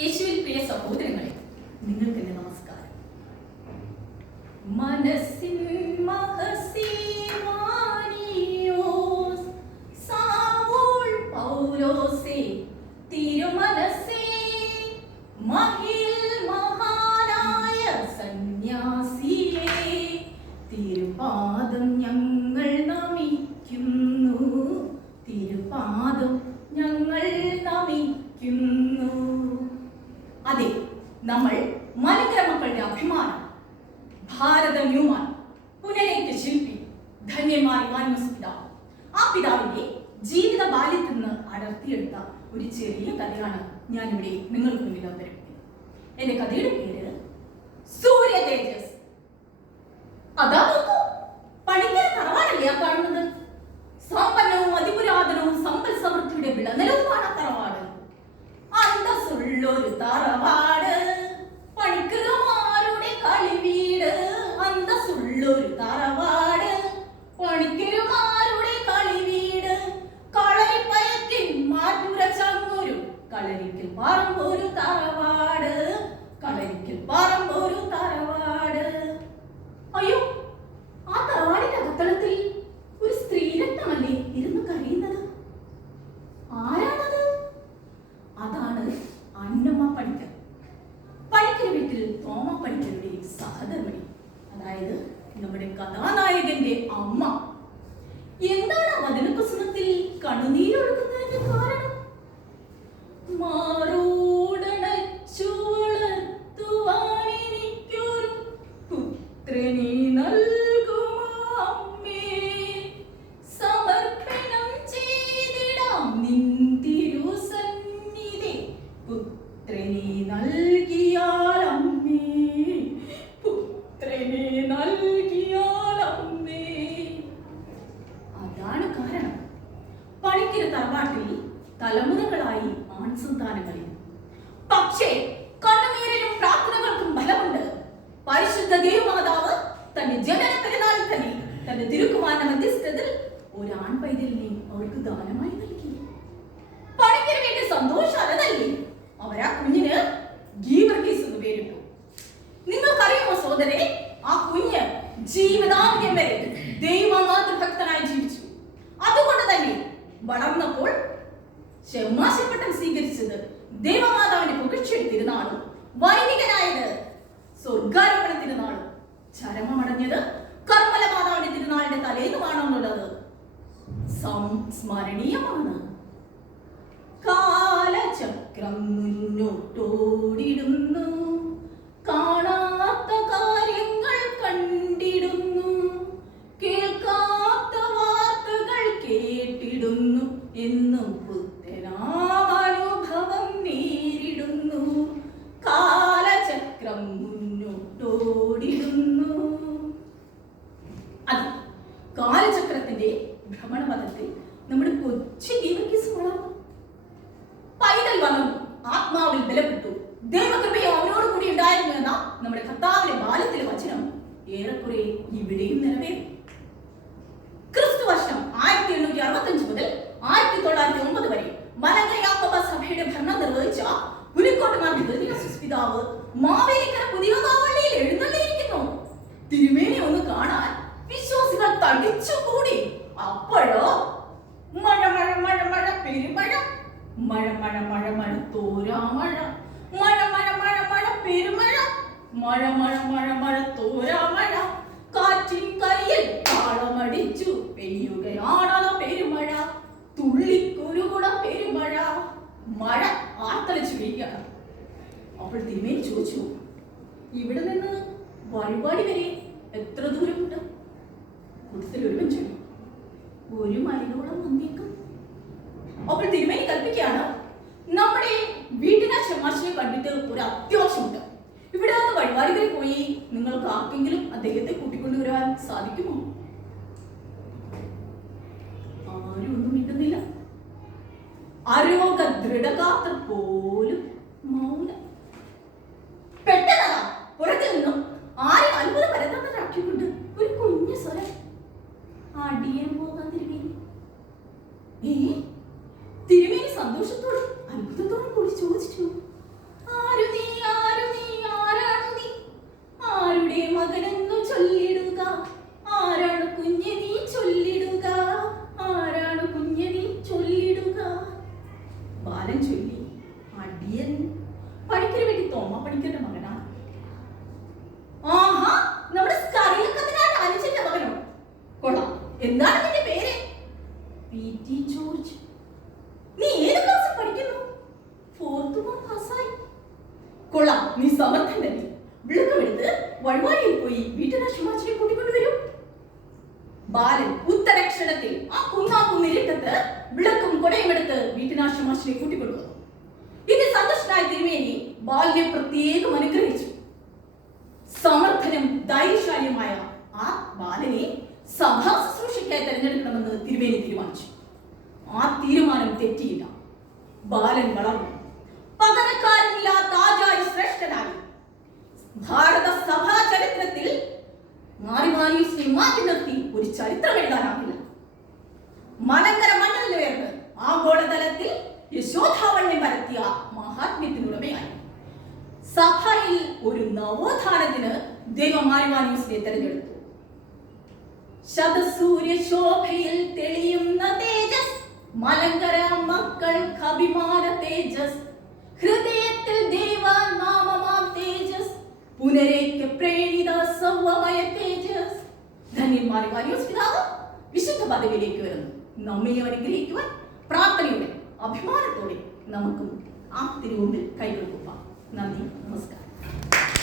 യേശുവിൽ പ്രിയ സഹോദരങ്ങളെ, നിങ്ങൾക്ക് എന്റെ നമസ്കാരം. മനസ്സിൻ മഹസീമാനിയോസ് സാവൂൾ പൗലോസേ തിരുമനസ്സേ മഹിൽ മഹാനായ സന്യാസിയേ തിരുപാദം ഞങ്ങൾ നമിക്കുന്നു, തിരുപാദം ഞങ്ങൾ നമിക്കുന്നു. അതെ, നമ്മൾ മലങ്കര മക്കളുടെ അഭിമാനം, ഭാരത ന്യൂമാൻ, പുനരേറ്റ ശില്പി, ധന്യമായ മാന്യൂസ് പിതാവ്. ആ പിതാവിന്റെ ജീവിത ബാല്യത്തിൽ നിന്ന് അടർത്തിയെടുത്ത ഒരു ചെറിയ കഥയാണ് ഞാനിവിടെ നിങ്ങൾക്ക് മുന്നിൽ അവതരിപ്പിക്കുന്നത്. എന്റെ കഥയുടെ പേര് സൂര്യ തേജസ്. അതാ നോക്കൂ, പണിക്കര തറവാടല്ലേ ആ കാണുന്നത്. സമ്പന്നവും അതിപുരാതനവും സമ്പൽ സമൃദ്ധിയുടെ വിളനിലവുമാണ് തറവാട്. അന്തസ്സുള്ളൊരു തറവാട്, പണിക്കരുമാരുടെ കളിവീട്. അന്തസ്സുള്ളൊരു തറവാട്, പണിക്കരുമാരുടെ കളിവീട്. കളരിപ്പയറ്റിൻ മാറ്റുരച്ചങ്ങൊരു കളരിക്കൽ പറമ്പൊരു തറവാട്, കളരിക്കൽ പറമ്പൊരു തറവാട്. അയ്യോ, ആ തറവാടിന്റെ അകത്തളത്തിൽ ഒരു സ്ത്രീരത്നമല്ലേ ഇരുന്ന് കരയുന്നത്? ആരാണത്? അതാണ് അന്നമ്മ പണിക്കർ. പണിക്കർ വീട്ടിൽ തോമ പണിക്കരുടെ സഹധർമ്മിണി, അതായത് നമ്മുടെ കഥാനായകന്റെ അമ്മ. എന്താണ് വചനകുസുമത്തിൽ കണ്ണുനീരൊഴുകുന്നതിന്റെ കാരണം? മാറോടണച്ചു വളർത്തുവാൻ എനിക്കൊരു പുത്രനെ നൽകുമോ അമ്മേ, സമർപ്പണം ചെയ്തിടാം നിൻ തിരുസന്നിധി, പുത്രനെ നൽകിയാൽ അമ്മേ, പുത്രനെ നൽകിയാൽ അമ്മേ. അതാണ് കാരണം. പണിക്കര തറവാട്ടിൽ തലമുറകളായി ആൺസന്താനങ്ങളിൽ. പക്ഷേ കണ്ണുനീരിലും പ്രാർത്ഥനകൾക്കും ഫലമുണ്ട്. പരിശുദ്ധ ദേവമാതാവ് തന്റെ ജനന പെരുന്നാളിൽ തന്നെ തന്റെ തിരുക്കുമാരന്റെ മധ്യസ്ഥത്തിൽ ഒരു ആൺപൈതലിനെ അവർക്ക് ദാനമായി നൽകി. പണിക്കര വേണ്ടി സന്തോഷാലതല്ലേ അവരാ കുഞ്ഞിന് ഗീവർഗീസ് എന്ന് പേരിട്ടു. നിങ്ങൾക്കറിയുമോ സോദരെ, ആ കുഞ്ഞ് ജീവിതാന്ത്യം വരെ ദൈവമാതൃഭക്തനായി ജീവിച്ചു. അതുകൊണ്ട് തന്നെ വളർന്നപ്പോൾ ഷെമ്മാശപ്പട്ടം സ്വീകരിച്ചത് ദേവമാതാവിന്റെ പുകഴ്ചയുടെ തിരുനാളും, വൈദികനായത് സ്വർഗാരോപണ തിരുനാളും, ചരമമടഞ്ഞത് കർമ്മല മാതാവിന്റെ തിരുനാളിന്റെ തലേന്നുമാണെന്നുള്ളത് സംസ്മരണീയമാണ്. കാലചക്രം മുന്നോട്ടോടിടുന്നു, കാണാത്ത കാര്യങ്ങൾ കണ്ടിടുന്നു, കേൾക്കാത്ത വാർത്തകൾ കേട്ടിടുന്നു, എന്നും പുത്തനാമനുഭവം നേരിടുന്നു. കാലചക്രം മുന്നോട്ടോടിടുന്നു. അത് കാലചക്രത്തിന്റെ ഭ്രമണപഥത്തിൽ നമ്മുടെ കൊച്ചു ഗീവർഗീസ് വളർന്നു. പൈതൽ വളർന്നു, ആത്മാവിൽ ബലപ്പെട്ടു, ദൈവകൃപയും അവനോട് കൂടി ഉണ്ടായിരുന്നു എന്ന നമ്മുടെ കർത്താവിന്റെ ബാല്യത്തിലെ വചനം ഏറെക്കുറെ ഇവിടെയും നിറവേറി. ക്രിസ്തു വർഷം 1865 മുതൽ 1909 വരെ മലങ്കര യാക്കോബ സഭയുടെ ഭരണം നിർവഹിച്ച പുലിക്കോട്ട് മാർ ഗീവർഗീസ് പിതാവ് മാവേലിക്കര പുതിയ കാവള്ളിയിൽ എഴുന്നള്ളിയിരിക്കുന്നു. തിരുമേനി ഒന്ന് കാണാൻ വിശ്വാസികൾ തടിച്ചുകൂടി. അപ്പോഴോ മഴ മഴ മഴ മഴ പെരുമഴ, മഴ മഴ മഴ മഴ തോരാമഴ, മഴ മഴ മഴ മഴ പെരുമഴ, മഴ മഴ മഴ മഴ തോരാമഴ. കാറ്റിൻ കയ്യിൽ താളമടിച്ചു പെയ്യുകയാണോ പെരുമഴ, തുള്ളിക്കുരുകുട പെരുമഴ. മഴ ആർത്തലച്ചു വീഴ്കയാണ്. അപ്പോൾ തിരുമേനി ചോദിച്ചു, ഇവിടെ നിന്ന് വഴിപാടി വരെ എത്ര ദൂരമുണ്ട്? കൂട്ടത്തിൽ ഒരുവൻ ചൊല്ലി, 1 മൈലോളം വന്നേക്കും. അപ്പോൾ തിരുമേനി കൽപ്പിക്കുകയാണ്, നമ്മുടെ വീട്ടിലെ ഷെമാശിയെ കണ്ടിട്ട് ഒരു അത്യാവശ്യമുണ്ട്. ഇവിടെ നിന്ന് വഴിപാടി വരെ പോയി നിങ്ങൾക്ക് ആർക്കെങ്കിലും അദ്ദേഹത്തെ കൂട്ടിക്കൊണ്ടുവരാൻ സാധിക്കുമോ? ആരും ഒന്നും മിണ്ടുന്നില്ല. ആരോഗ്യ ദൃഢഗാത്ര പോലും മൗനം. പെട്ടെന്ന് പുറത്തു നിന്നും ആരും അത്ഭുത പരതന്ത്രരാക്കിക്കൊണ്ട് ഒരു കുഞ്ഞു സ്വരം, അടിയാൻ പോകാൻ തിരുമേനി. തിരുമേനി സന്തോഷത്തോടും അത്ഭുതത്തോടും കൂടി ചോദിച്ചു, അടിയൻ പണിക്കര് വേണ്ടി തോമ പണിക്കരുടെ മകനാണ്. ആഹാ, നമ്മുടെ സ്കറിയക്കത്തിനാണ് അനുജന്റെ മകനോ? കൊള്ളാം. എന്താണ് നിന്റെ പേര്? PT George. നീ ഏത് ക്ലാസ്സിൽ പഠിക്കുന്നു? 4th പാസ്സായി. കൊള്ളാം, നീ സമർത്ഥൻ തന്നെ. വിളക്കമെടുത്ത് വഴിവാടിയിൽ പോയി വീട്ടരാശുമാച്ചിനെ കൂട്ടിക്കൊണ്ടുവരൂ. ബാലൻ ഉത്തരക്ഷണത്തിൽ ആ കുന്നിരിട്ടത്ത് വിളക്കും കൊടയുമെടുത്ത് വീട്ടനാശുമാച്ചിനെ കൂട്ടിക്കൊണ്ടുവന്നു. ഇതിൽ സന്തുഷ്ടനായ തിരുമേനി ബാലിനെ പ്രത്യേകം അനുഗ്രഹിച്ചു. സമർത്ഥനും ധൈര്യശാലിയുമായ ആ ബാലനെ സഭാ ശുശ്രൂഷയ്ക്കായി തെരഞ്ഞെടുക്കണമെന്ന് തിരുമേനി തീരുമാനിച്ചു. ആ തീരുമാനം തെറ്റിയില്ല. ബാലൻ വളർന്നു. പകരക്കാരനില്ലാത്ത ആചാര്യ ശ്രേഷ്ഠനായി. ഭാരത സഭാ ചരിത്രത്തിൽ മാറിമാനിയെ മാറ്റി നിർത്തി ഒരു ചരിത്രം എഴുതാനാകില്ല. മലങ്കര മണ്ണിൽ ഉയർന്ന് ആഗോളതലത്തിൽ യശോധാവണ്യം പരത്തിയ മഹാത്മ്യത്തിനുടമയായി. സഭയിൽ ഒരു നവോത്ഥാനത്തിന് ദൈവം മാറിമാനിയെ തെരഞ്ഞെടുത്തു. ശതസൂര്യ ശോഭയിൽ തെളിയുന്ന തേജസ്, മലങ്കര മക്കൾക്ക് അഭിമാന തേജസ്, ഹൃദയത്തിൽ ദൈവനാമമാം തേജസ്, പുനരേക്ക പ്രേരിത സൗവമയ തേജസ്. ധന്യന്മാരെ മാരിയോസ് പിതാവ് വിശുദ്ധ പദവിയിലേക്ക് വരുന്നു. നമ്മെ അനുഗ്രഹിക്കുവാൻ പ്രാർത്ഥനയോടെ അഭിമാനത്തോടെ നമുക്കും ആ തിരുമുമ്പിൽ കൈകൾ കൂപ്പാം. നന്ദി, നമസ്കാരം.